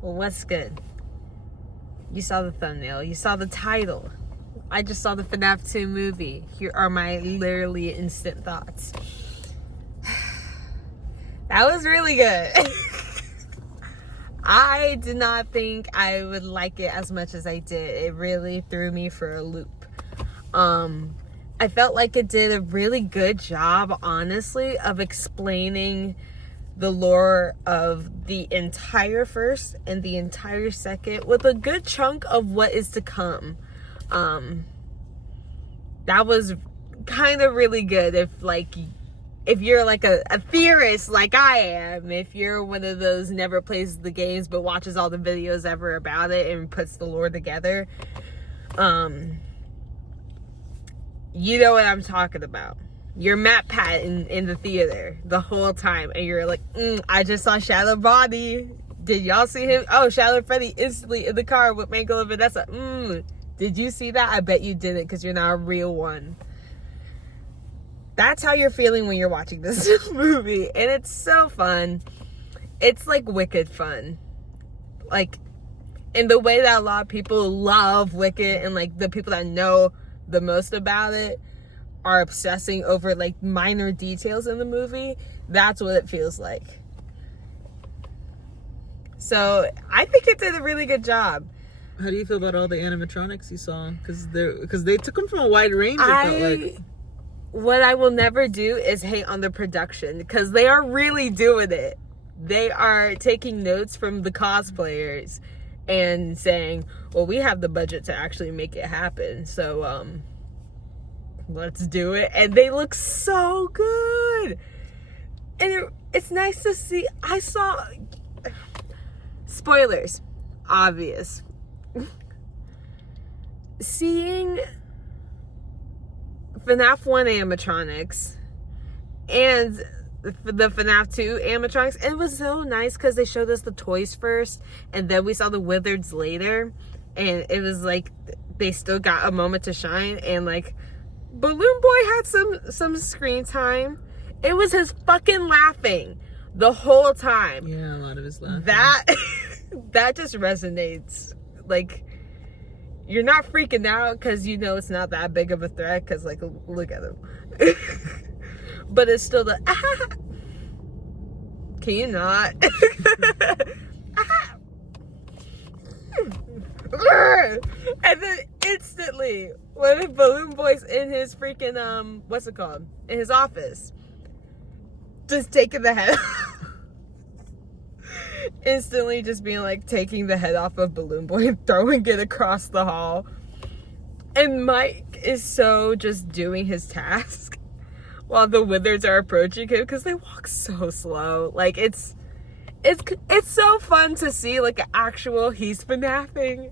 Well, what's good? You saw the thumbnail. You saw the title. I just saw the FNAF 2 movie. Here are my literally instant thoughts. That was really good. I did not think I would like it as much as I did. It really threw me for a loop. I felt like it did a really good job, honestly, of explaining the lore of the entire first and the entire second with a good chunk of what is to come. That was kind of really good. If you're like a theorist like I am, if you're one of those never plays the games but watches all the videos ever about it and puts the lore together, you know what I'm talking about. You're Matt Patton in the theater the whole time, and you're like, I just saw Shadow Body. Did y'all see him? Oh, Shadow Freddy instantly in the car with Mango and Vanessa. Did you see that? I bet you didn't, because you're not a real one. That's how you're feeling when you're watching this movie, and it's so fun. It's like wicked fun. Like, in the way that a lot of people love Wicked, and like the people that know the most about it are obsessing over like minor details in the movie. That's what it feels like. So I think it did a really good job. How do you feel about all the animatronics you saw? Because they took them from a wide range. What I will never do is hate on the production, because they are really doing it. They are taking notes from the cosplayers and saying, well, we have the budget to actually make it happen, so let's do it. And they look so good, and it's nice to see. I saw spoilers, obvious. Seeing FNAF 1 animatronics and the FNAF 2 animatronics, it was so nice because they showed us the toys first, and then we saw the Wizards later, and it was like they still got a moment to shine. And like Balloon Boy had some screen time. It was his fucking laughing the whole time. Yeah, a lot of his laughing. That just resonates. Like, you're not freaking out because you know it's not that big of a threat, because like, look at him. But it's still the can you not? And then instantly, when Balloon Boy's in his freaking what's it called, in his office, just taking the head instantly just being like taking the head off of Balloon Boy and throwing it across the hall. And Mike is so just doing his task while the Wizards are approaching him, because they walk so slow. Like, it's so fun to see like an actual he's FNAFing.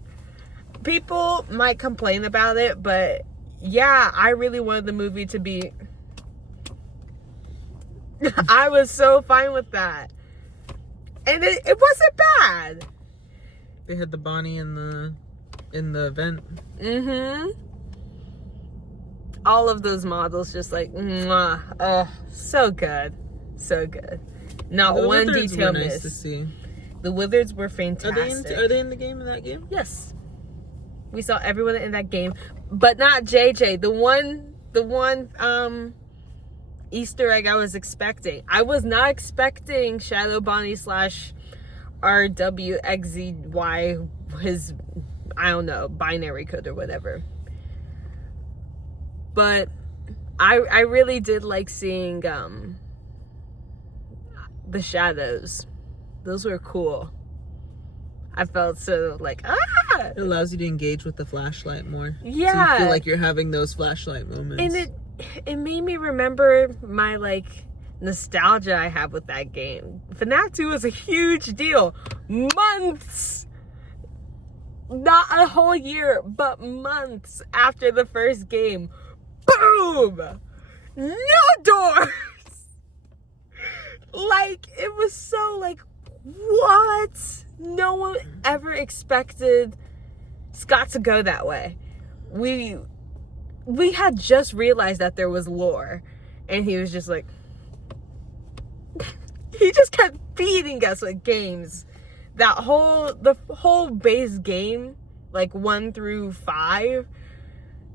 People might complain about it, but yeah, I really wanted the movie to be I was so fine with that. And it wasn't bad. They had the Bonnie in the event. All of those models just like, mwah. Oh, so good. So good. Not one detail missed. Nice to see. The Wizards were fantastic. Are they in the game, in that game? Yes. We saw everyone in that game, but not JJ. The one Easter egg I was expecting. I was not expecting Shadow Bonnie / RWXZY, his, I don't know, binary code or whatever. But I really did like seeing the shadows. Those were cool. I felt so like, It allows you to engage with the flashlight more. Yeah. So you feel like you're having those flashlight moments. And it made me remember my like nostalgia I have with that game. FNAF 2 was a huge deal. Months, not a whole year, but months after the first game, boom, no doors. Like, it was so like, what? No one ever expected Scott to go that way. We had just realized that there was lore, and he was just like, he just kept feeding us with games the whole base game, like 1 through 5,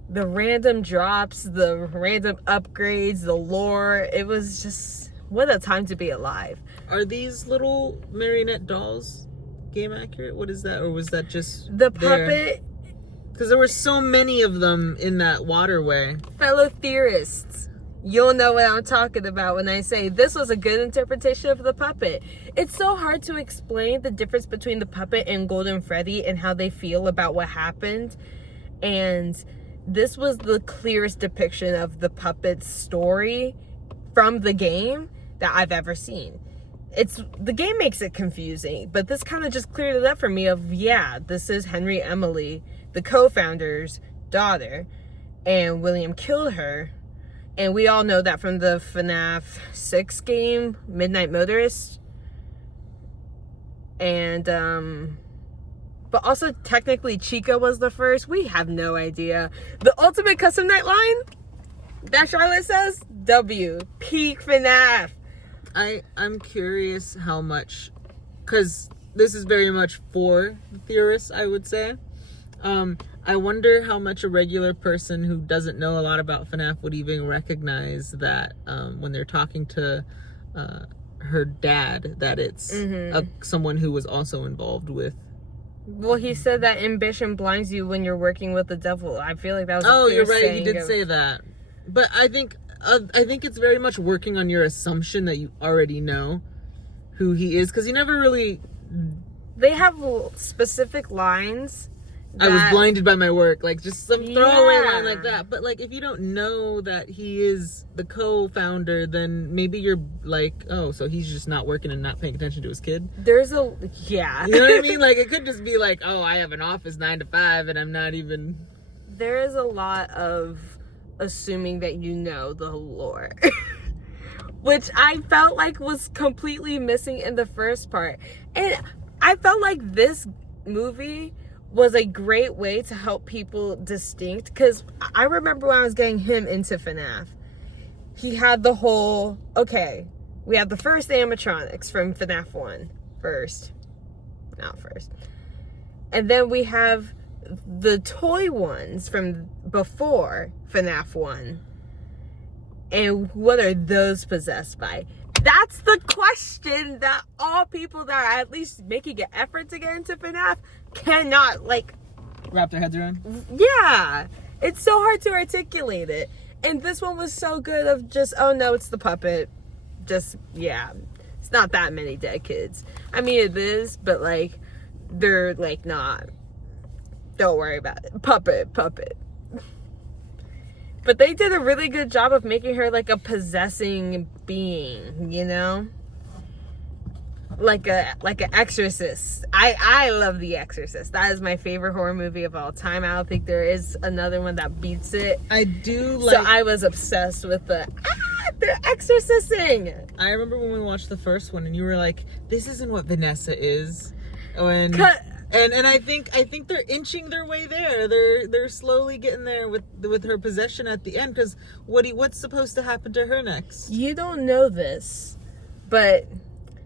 the random drops, the random upgrades, the lore, it was just, what a time to be alive. Are these little marionette dolls game accurate? What is that? Or was that just the puppet? Because there were so many of them in that waterway. Fellow theorists, you'll know what I'm talking about when I say this was a good interpretation of the puppet. It's so hard to explain the difference between the puppet and Golden Freddy and how they feel about what happened. And this was the clearest depiction of the puppet's story from the game that I've ever seen. The game makes it confusing, but this kind of just cleared it up for me of, yeah, this is Henry Emily, the co-founder's daughter, and William killed her. And we all know that from the FNAF 6 game, Midnight Motorist. And, but also technically Chica was the first. We have no idea. The Ultimate Custom Night line, that Charlotte says, W, peak FNAF. I'm curious how much, because this is very much for theorists, I would say. I wonder how much a regular person who doesn't know a lot about FNAF would even recognize that when they're talking to her dad, that it's someone who was also involved with. Well, he said that ambition blinds you when you're working with the devil. I feel like that was Oh, you're right. He did say that. But I think it's very much working on your assumption that you already know who he is, because he never really... They have specific lines. I was blinded by my work, like just some throwaway line like that. But like, if you don't know that he is the co-founder, then maybe you're like, oh, so he's just not working and not paying attention to his kid. There's a yeah. You know what I mean? Like, it could just be like, oh, I have an office 9 to 5, and I'm not even. There is a lot of assuming that you know the lore, which I felt like was completely missing in the first part, and I felt like this movie was a great way to help people distinct, because I remember when I was getting him into FNAF, he had the whole, okay, we have the first animatronics from FNAF 1 first, not first, and then we have the toy ones from before FNAF 1, and what are those possessed by? That's the question that all people that are at least making an effort to get into FNAF cannot, like, wrap their heads around. Yeah, it's so hard to articulate it. And this one was so good of just, oh no, it's the puppet. Just, yeah, it's not that many dead kids. I mean, it is, but like, they're like not. Don't worry about it. Puppet. But they did a really good job of making her like a possessing being, you know? Like an exorcist. I love The Exorcist. That is my favorite horror movie of all time. I don't think there is another one that beats it. I do like... So I was obsessed with they're exorcising. I remember when we watched the first one and you were like, this isn't what Vanessa is. And I think they're inching their way there. They're slowly getting there with her possession at the end, because what's supposed to happen to her next? You don't know this, but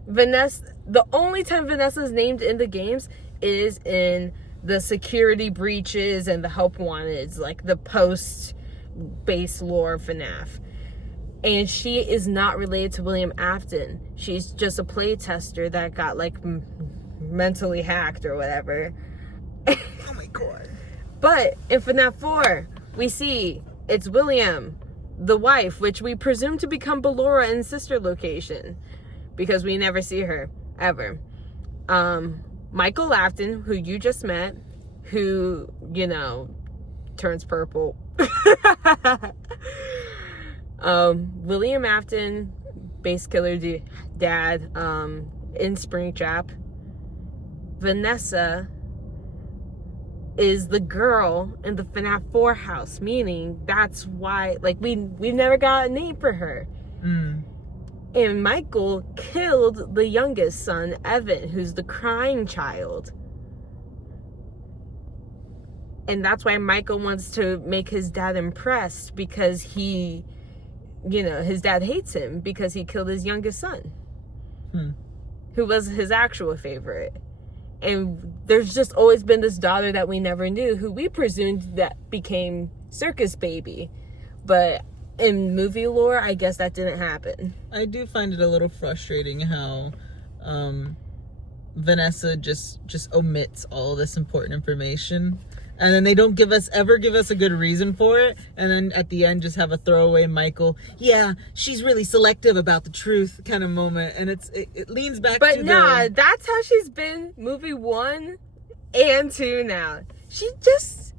Vanessa, the only time Vanessa's named in the games is in the security breaches and the help wanteds, like the post base lore FNAF. And she is not related to William Afton. She's just a playtester that got like mentally hacked or whatever. Oh my god. But in FNAF 4, we see it's William, the wife, which we presume to become Ballora in sister location, because we never see her ever. Michael Afton, who you just met, who, you know, turns purple. William Afton, base killer dad, in Springtrap. Vanessa is the girl in the FNAF 4 house, meaning that's why, like, we've never got a name for her. And Michael killed the youngest son, Evan, who's the crying child. And that's why Michael wants to make his dad impressed, because he, you know, his dad hates him because he killed his youngest son, who was his actual favorite. And there's just always been this daughter that we never knew, who we presumed that became Circus Baby. But in movie lore, I guess that didn't happen. I do find it a little frustrating how Vanessa just omits all this important information. And then they don't ever give us a good reason for it. And then at the end, just have a throwaway Michael, yeah, she's really selective about the truth kind of moment. And it leans back but to that's how she's been movie 1 and 2 now. She just...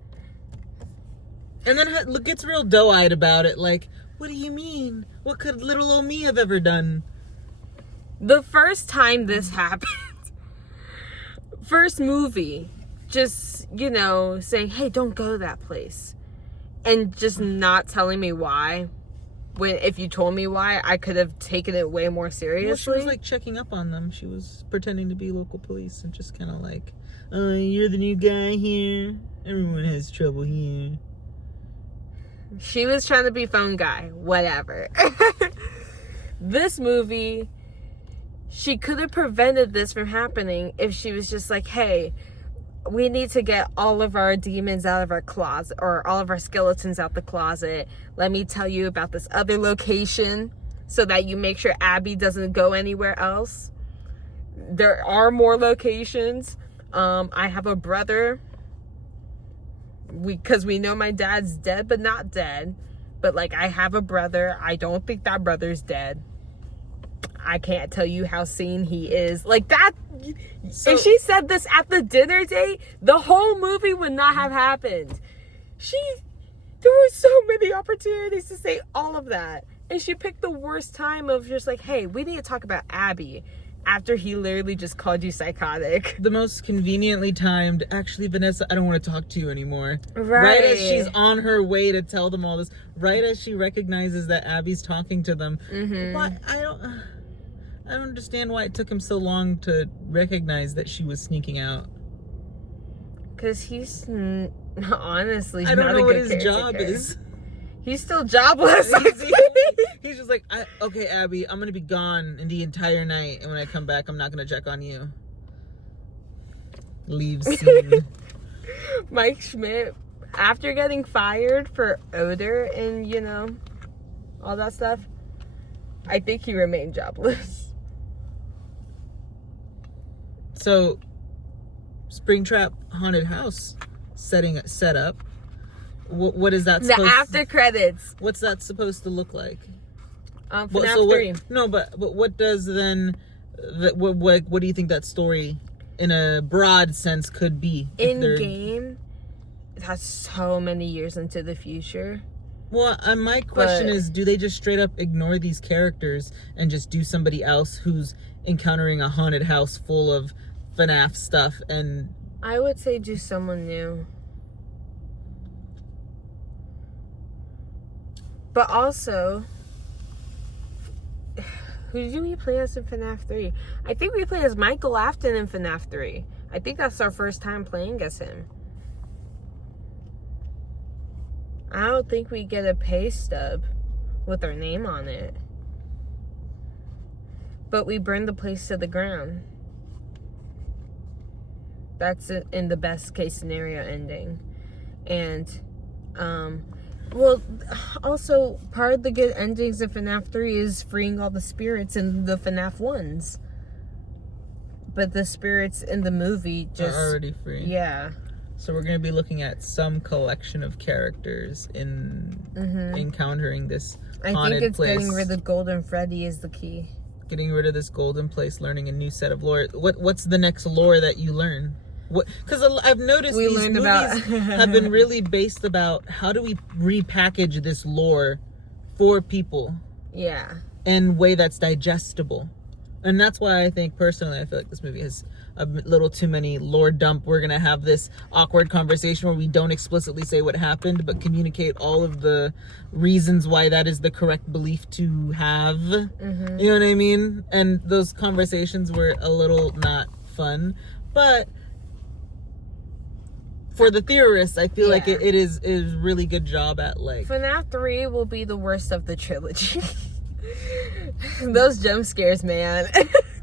And then gets real doe-eyed about it. Like, what do you mean? What could little old me have ever done? The first time this happened, first movie, just, saying, hey, don't go to that place. And just not telling me why. When if you told me why, I could have taken it way more seriously. Well, she was like checking up on them. She was pretending to be local police and just kind of like, oh, you're the new guy here. Everyone has trouble here. She was trying to be phone guy. Whatever. This movie, she could have prevented this from happening if she was just like, hey, we need to get all of our demons out of our closet, or all of our skeletons out the closet. Let me tell you about this other location so that you make sure Abby doesn't go anywhere else. There are more locations. I have a brother. Because we know my dad's dead, but not dead. But, like, I have a brother. I don't think that brother's dead. I can't tell you how sane he is. Like, that... So, if she said this at the dinner date, the whole movie would not have happened. There were so many opportunities to say all of that. And she picked the worst time of just like, hey, we need to talk about Abby. After he literally just called you psychotic. The most conveniently timed, actually, Vanessa, I don't want to talk to you anymore. Right as she's on her way to tell them all this. Right as she recognizes that Abby's talking to them. Mm-hmm. Why? I don't understand why it took him so long to recognize that she was sneaking out. Because he's honestly I don't not know a what good his caretaker. job is. He's still jobless. He's just like, okay, Abby, I'm going to be gone in the entire night. And when I come back, I'm not going to check on you. Leave scene. Mike Schmidt, after getting fired for odor and, all that stuff, I think he remained jobless. So, Springtrap Haunted House set up. What is that supposed The after credits. What's that supposed to look like? FNAF 3. No, but what does then... What do you think that story, in a broad sense, could be? In game, it has so many years into the future. Well, my question is, do they just straight up ignore these characters and just do somebody else who's encountering a haunted house full of FNAF stuff? And I would say do someone new. But also, who do we play as in FNAF 3? I think we play as Michael Afton in FNAF 3. I think that's our first time playing as him. I don't think we get a pay stub with our name on it. But we burn the place to the ground. That's it in the best case scenario ending. And, well, also, part of the good endings of FNAF 3 is freeing all the spirits in the FNAF 1s. But the spirits in the movie just... are already free. Yeah. So we're going to be looking at some collection of characters in encountering this haunted place. I think it's getting rid of Golden Freddy is the key. Getting rid of this golden place, learning a new set of lore. What's the next lore that you learn? Because I've noticed these movies have been really based about how do we repackage this lore for people. Yeah. In a way that's digestible. And that's why I think, personally, I feel like this movie has a little too many lore dump. We're going to have this awkward conversation where we don't explicitly say what happened, but communicate all of the reasons why that is the correct belief to have. Mm-hmm. You know what I mean? And those conversations were a little not fun. But for the theorists, I feel like it is really good job at, like... FNAF 3 will be the worst of the trilogy. Those jump scares, man.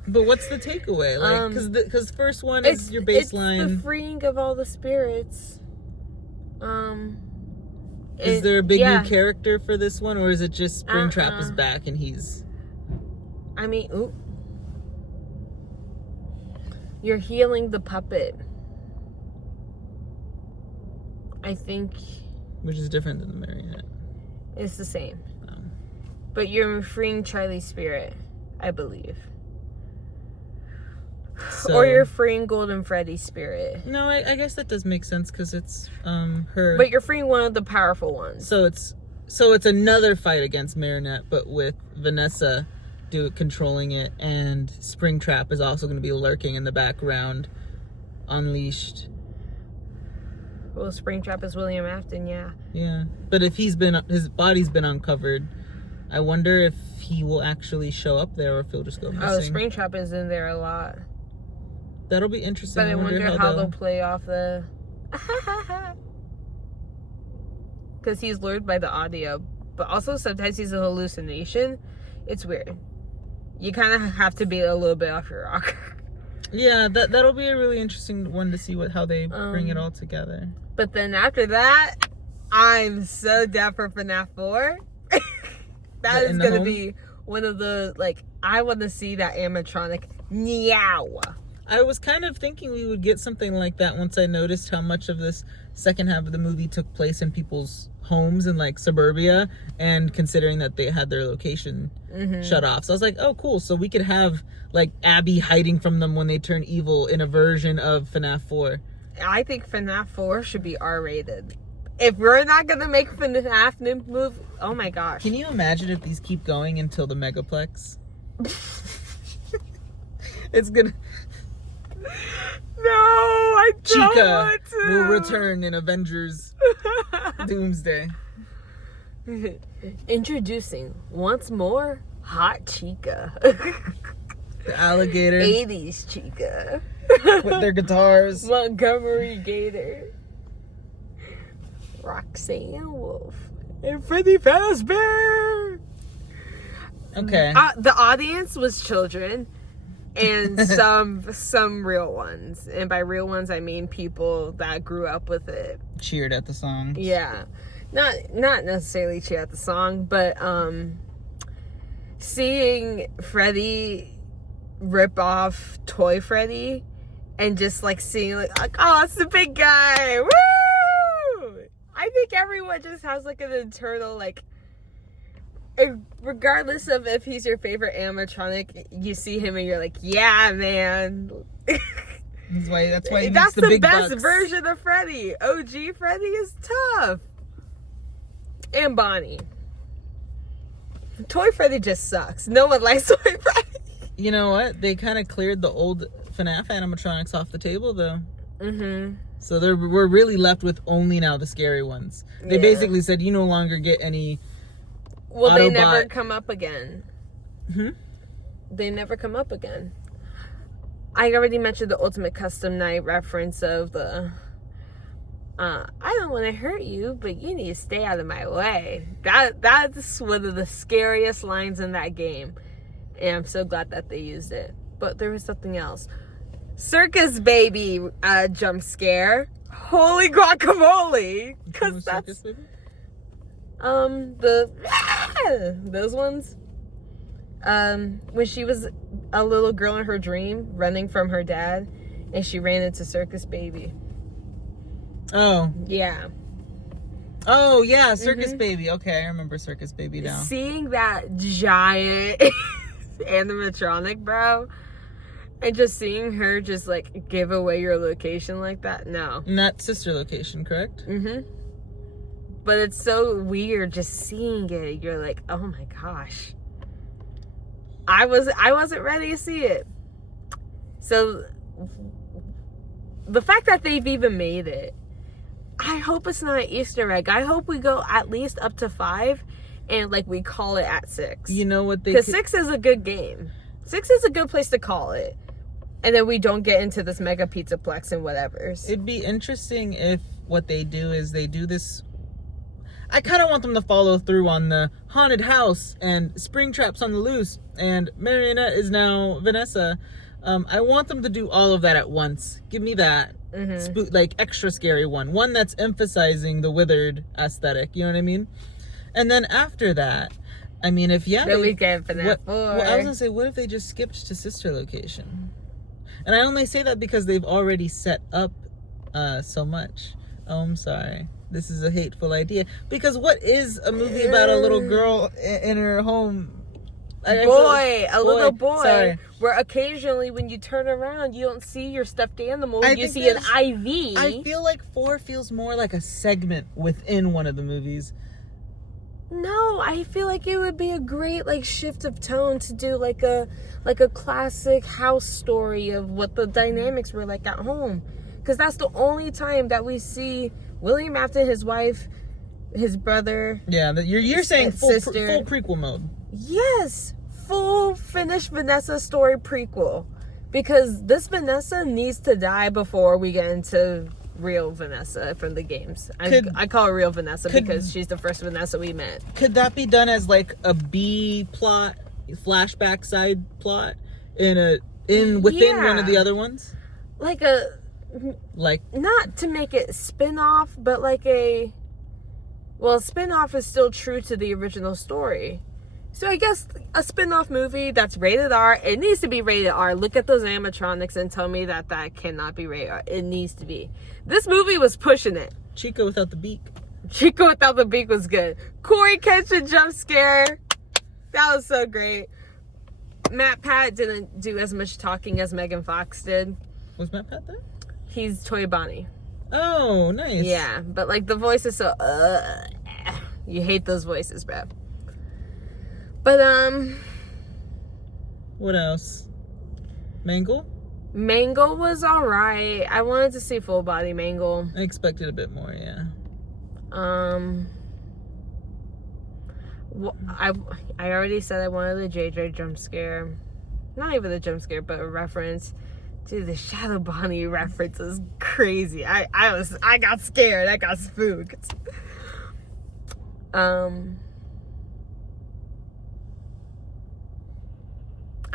But what's the takeaway? Like, because the first one is your baseline. It's the freeing of all the spirits. Is there a big new character for this one, or is it just Springtrap is back and he's... I mean, you're healing the puppet. I think... Which is different than the marionette. It's the same. Oh. But you're freeing Charlie's spirit, I believe. So, or you're freeing Golden Freddy's spirit. No, I guess that does make sense because it's her. But you're freeing one of the powerful ones. So it's another fight against Marinette, but with Vanessa controlling it, and Springtrap is also going to be lurking in the background, unleashed. Well, Springtrap is William Afton, yeah. Yeah, but if his body's been uncovered, I wonder if he will actually show up there or if he'll just go missing. Oh, Springtrap is in there a lot. That'll be interesting. But I wonder how they'll play off the... Because he's lured by the audio. But also sometimes he's a hallucination. It's weird. You kind of have to be a little bit off your rocker. Yeah, that'll be a really interesting one to see how they bring it all together. But then after that, I'm so down for FNAF 4. That is going to be one of the, I want to see that animatronic meow. I was kind of thinking we would get something like that once I noticed how much of this second half of the movie took place in people's homes in suburbia, and considering that they had their location shut off. So I was like, oh, cool. So we could have Abby hiding from them when they turn evil in a version of FNAF 4. I think FNAF 4 should be R-rated. If we're not going to make FNAF move, oh my gosh. Can you imagine if these keep going until the Megaplex? It's gonna... No, I don't Chica want to. will return in Avengers Doomsday. Introducing once more Hot Chica. The alligator. 80s Chica. With their guitars. Montgomery Gator. Roxanne Wolf. And Freddy Fazbear. Okay. The audience was children. And some real ones. And by real ones, I mean people that grew up with it. Cheered at the song. Yeah. Not necessarily cheer at the song, but seeing Freddy rip off Toy Freddy and just seeing oh, it's the big guy. Woo! I think everyone just has an internal regardless of if he's your favorite animatronic, you see him and you're like, yeah, man. That's why he that's makes the the big best bucks. version of Freddy. OG Freddy is tough. And Bonnie. Toy Freddy just sucks. No one likes Toy Freddy. You know what? They kind of cleared the old FNAF animatronics off the table, though. Mm-hmm. So we're really left with only now the scary ones. They basically said you no longer get any... Well, Autobot. They never come up again. Hmm? They never come up again. I already mentioned the Ultimate Custom Night reference of the... I don't want to hurt you, but you need to stay out of my way. That's one of the scariest lines in that game. And I'm so glad that they used it. But there was something else. Circus Baby jump scare. Holy guacamole! Because that's... Baby? Those ones. When she was a little girl in her dream, running from her dad, and she ran into Circus Baby. Oh. Yeah. Oh, yeah, Circus Baby. Okay, I remember Circus Baby now. Seeing that giant animatronic, bro, and just seeing her just give away your location like that, no. And that's sister location, correct? Mm-hmm. But it's so weird just seeing it. You're like, oh my gosh. I wasn't ready to see it. So the fact that they've even made it, I hope it's not an Easter egg. I hope we go at least up to 5 and we call it at 6. You know what Because 6 is a good game. 6 is a good place to call it. And then we don't get into this mega pizzaplex and whatever's. It'd be interesting if what they do is they do this... I kind of want them to follow through on the haunted house and spring traps on the loose and Marionette is now Vanessa. I want them to do all of that at once. Give me that like extra scary one that's emphasizing the withered aesthetic. You know what I mean? And then after that, I mean, if then we get FNAF 4. Well, I was gonna say, what if they just skipped to sister location? And I only say that because they've already set up so much. Oh, I'm sorry. This is a hateful idea. Because what is a movie about a little girl in her home? A little boy. Sorry. Where occasionally when you turn around, you don't see your stuffed animal. You see an IV. I feel like 4 feels more like a segment within one of the movies. No, I feel like it would be a great like shift of tone to do like a classic house story of what the dynamics were like at home. Because that's the only time that we see William Afton, his wife, his brother. Yeah, you're saying full prequel mode. Yes, full finished Vanessa story prequel. Because this Vanessa needs to die before we get into real Vanessa from the games. I call her real Vanessa because she's the first Vanessa we met. Could that be done as like a B plot, flashback side plot within one of the other ones? Like not to make it spin-off, but spin-off is still true to the original story. So I guess a spin-off movie that's rated R, it needs to be rated R. Look at those animatronics and tell me that cannot be rated R. It needs to be. This movie was pushing it. Chico without the beak. Chico without the beak was good. Corey catching jump scare. That was so great. Matt Pat didn't do as much talking as Megan Fox did. Was Matt Pat there? He's Toy Bonnie. Oh, nice. Yeah, but like the voice is so you hate those voices, bro. But what else? Mangle was alright. I wanted to see full body Mangle. I expected a bit more, yeah. I already said I wanted a JJ jump scare. Not even a jump scare, but a reference. Dude, the Shadow Bonnie reference is crazy. I got scared. I got spooked. I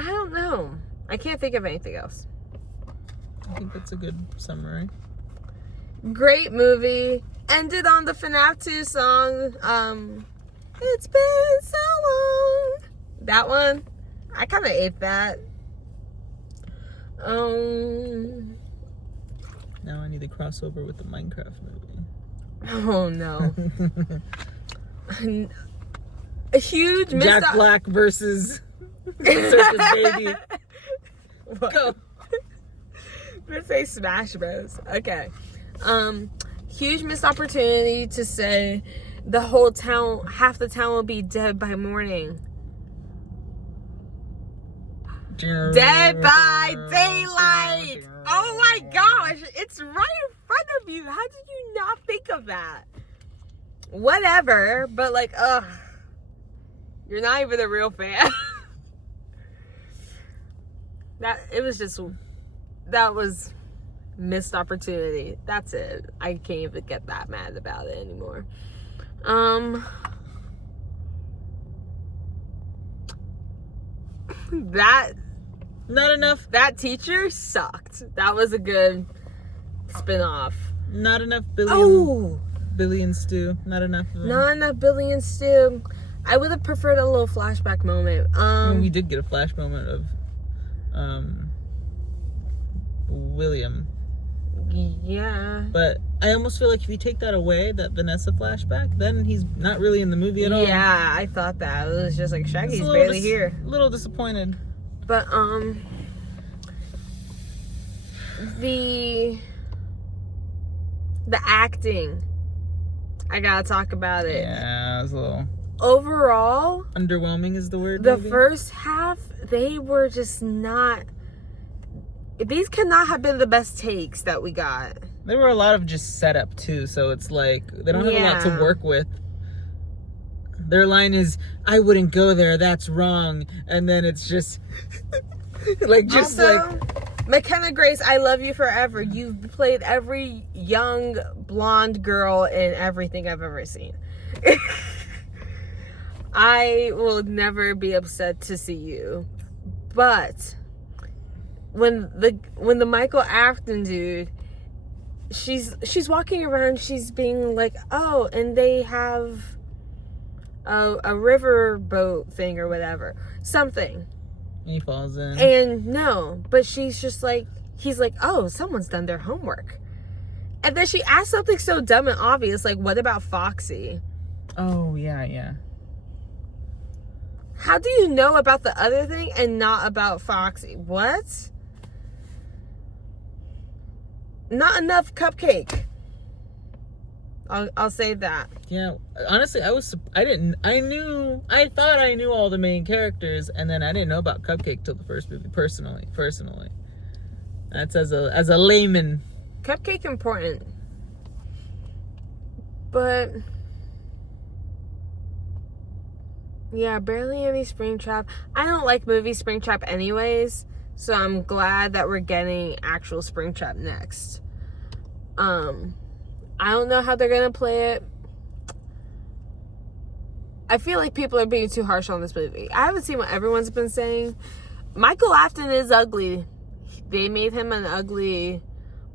don't know. I can't think of anything else. I think that's a good summary. Great movie. Ended on the FNAF 2 song. It's been so long. That one. I kind of ate that. Now I need to cross over with the Minecraft movie. Oh no. A huge Jack Black versus Circus Baby. What? Go. I'm gonna say Smash Bros. Okay. Huge missed opportunity to say the whole town, half the town will be dead by morning. Dead by daylight. Oh my gosh, it's right in front of you. How did you not think of that? Whatever, but like, you're not even a real fan. That was missed opportunity. That's it. I can't even get that mad about it anymore. Not enough. That teacher sucked. That was a good spin-off. Not enough Billy and Stu. Not enough of them. Not enough Billy and Stu. I would have preferred a little flashback moment. We did get a flash moment of William. Yeah. But I almost feel like if you take that away, that Vanessa flashback, then he's not really in the movie at all. Yeah, I thought that. It was just like Shaggy's barely here. A little disappointed. But the acting, I gotta talk about it. Yeah, it was a little overall underwhelming is the word. The first half, they were just not. These cannot have been the best takes that we got. There were a lot of just setup too, so it's like they don't have a lot to work with. Their line is, "I wouldn't go there. That's wrong," and then it's just McKenna Grace, I love you forever. You've played every young blonde girl in everything I've ever seen. I will never be upset to see you. But when the Michael Afton dude, she's walking around, she's being like, oh, and they have a river boat thing or whatever. Something. And he falls in. And no, but she's just like, he's like, oh, someone's done their homework. And then she asked something so dumb and obvious, like, what about Foxy? Oh, yeah. How do you know about the other thing and not about Foxy? What? Not enough Cupcake. I'll say that. Yeah, honestly, I thought I knew all the main characters, and then I didn't know about Cupcake till the first movie, personally. That's as a layman. Cupcake important. But yeah, barely any Springtrap. I don't like movie Springtrap anyways, so I'm glad that we're getting actual Springtrap next. I don't know how they're gonna play it. I feel like people are being too harsh on this movie. I haven't seen what everyone's been saying. Michael Afton is ugly. They made him an ugly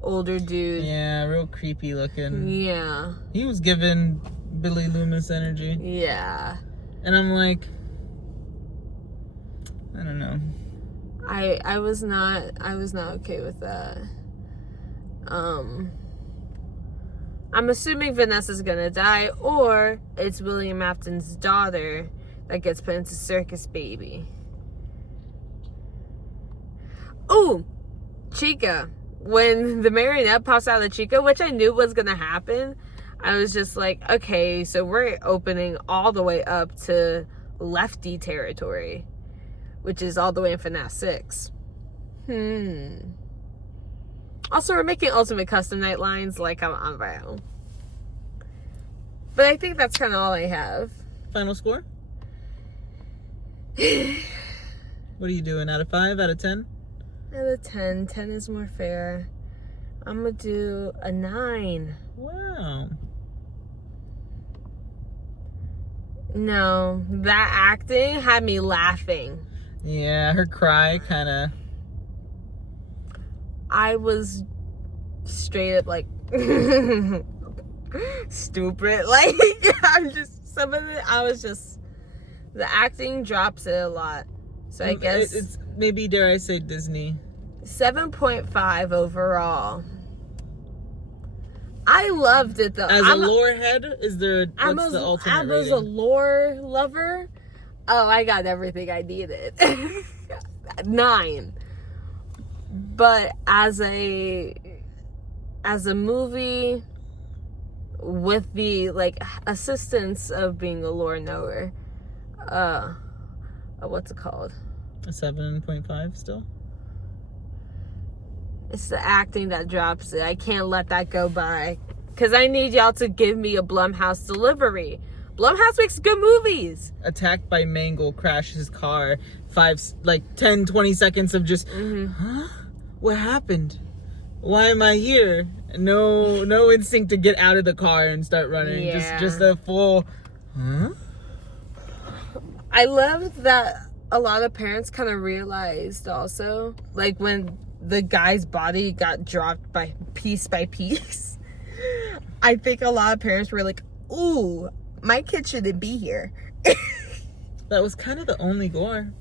older dude. Yeah, real creepy looking. Yeah. He was giving Billy Loomis energy. Yeah. And I'm like, I don't know. I was not okay with that. I'm assuming Vanessa's gonna die, or it's William Afton's daughter that gets put into Circus Baby. Ooh, Chica. When the marionette pops out of Chica, which I knew was gonna happen, I was just like, okay, so we're opening all the way up to Lefty territory, which is all the way in FNAF 6. Also, we're making Ultimate Custom Night lines like I'm on viral. But I think that's kind of all I have. Final score? What are you doing? Out of 5? Out of 10? Out of 10. 10 is more fair. I'm going to do a 9. Wow. No, that acting had me laughing. Yeah, her cry kind of... I was straight up like stupid. Like, I'm just, some of it, I was just, the acting drops it a lot. So I guess it's maybe, dare I say, Disney. 7.5 overall. I loved it though. As a lore head, is there, what's the alternate As a lore lover, oh, I got everything I needed. 9. But as a movie with the like assistance of being a lore knower, what's it called? A 7.5 still? It's the acting that drops it. I can't let that go by. Because I need y'all to give me a Blumhouse delivery. Blumhouse makes good movies. Attacked by Mangle, crashes his car. 10, 20 seconds of just, huh? What happened? Why am I here? No instinct to get out of the car and start running. Yeah. Just a full, huh? I loved that a lot of parents kind of realized also, like when the guy's body got dropped by piece, I think a lot of parents were like, ooh, my kid shouldn't be here. That was kind of the only gore.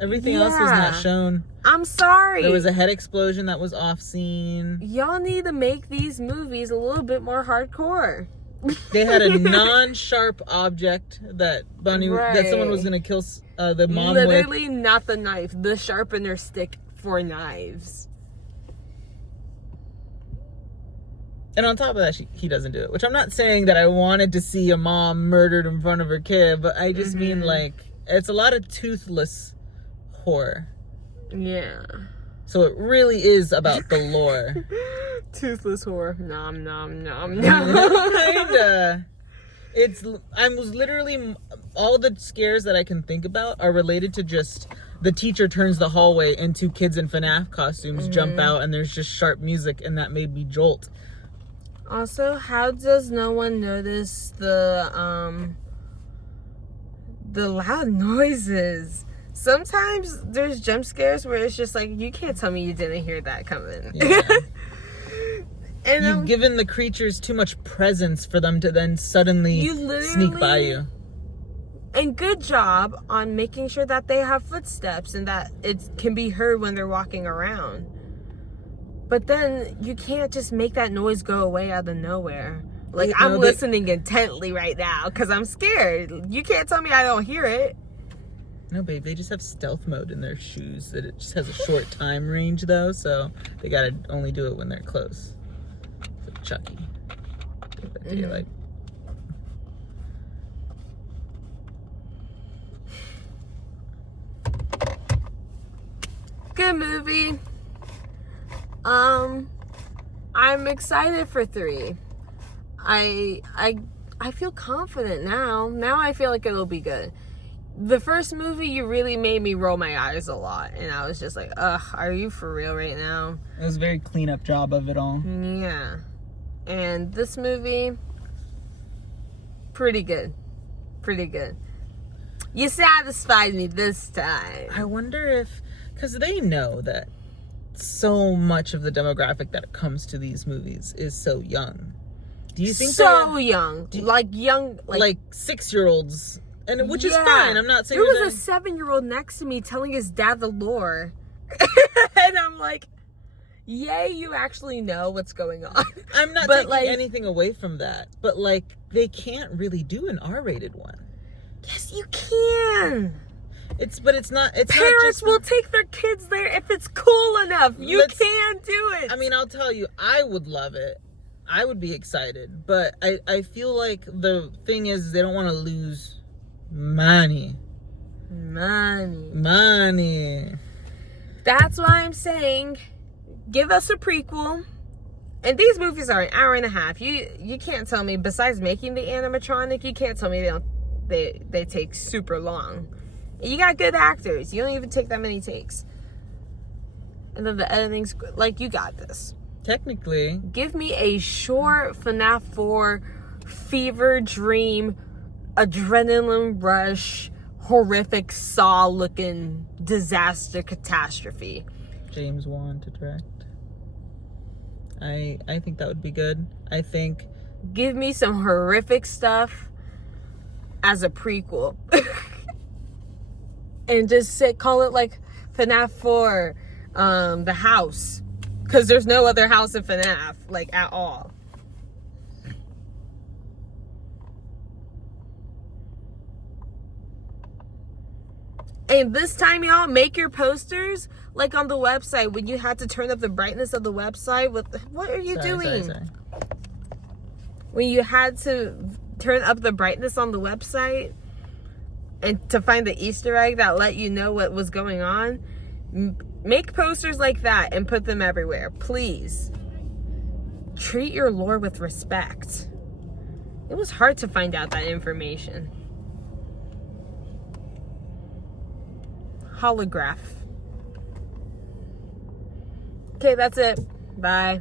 Everything else was not shown. I'm sorry. There was a head explosion that was off scene. Y'all need to make these movies a little bit more hardcore. They had a non-sharp object that that someone was gonna kill the mom with. Literally not the knife, the sharpener stick for knives. And on top of that, he doesn't do it. Which I'm not saying that I wanted to see a mom murdered in front of her kid, but I just mean like it's a lot of toothless horror. Yeah. So it really is about the lore. Toothless horror. Nom nom nom nom. Kinda. I was literally, all the scares that I can think about are related to just the teacher turns the hallway and 2 kids in FNAF costumes jump out and there's just sharp music and that made me jolt. Also, how does no one notice the loud noises? Sometimes there's jump scares where it's just like, you can't tell me you didn't hear that coming. Yeah. And You've given the creatures too much presence for them to then suddenly sneak by you. And good job on making sure that they have footsteps and that it can be heard when they're walking around. But then you can't just make that noise go away out of nowhere. Like, I'm listening intently right now because I'm scared. You can't tell me I don't hear it. No, babe, they just have stealth mode in their shoes. That it just has a short time range, though, so they gotta only do it when they're close. So Chucky. Daylight. Good movie. I'm excited for 3. I feel confident now. Now I feel like it'll be good. The first movie, you really made me roll my eyes a lot, and I was just like, ugh, are you for real right now? It was a very clean up job of it all. Yeah. And this movie, pretty good. Pretty good. You satisfied me this time. I wonder if, because they know that so much of the demographic that comes to these movies is so young. Do you think so young? Like 6-year-olds, and which is fine. I'm not saying there was a 7-year-old next to me telling his dad the lore, and I'm like, yay, you actually know what's going on. I'm not taking anything away from that, but like, they can't really do an R-rated one. Yes, you can. It's Parents not just, will take their kids there if it's cool enough. You can do it. I mean, I'll tell you, I would love it. I would be excited, but I feel like the thing is they don't want to lose money. That's why I'm saying, give us a prequel. And these movies are an hour and a half. You can't tell me, besides making the animatronic, you can't tell me they take super long. You got good actors. You don't even take that many takes. And then the editing's like, you got this. Technically. Give me a short FNAF 4 fever dream, adrenaline rush, horrific Saw-looking disaster catastrophe. James Wan to direct. I think that would be good. I think. Give me some horrific stuff as a prequel. And just call it like FNAF 4, The House. Because there's no other house in FNAF, like, at all. And this time, y'all, make your posters like on the website when you had to turn up the brightness of the website. What are you doing? Sorry. When you had to turn up the brightness on the website and to find the Easter egg that let you know what was going on, make posters like that and put them everywhere. Please. Treat your lore with respect. It was hard to find out that information. Holograph. Okay, that's it. Bye.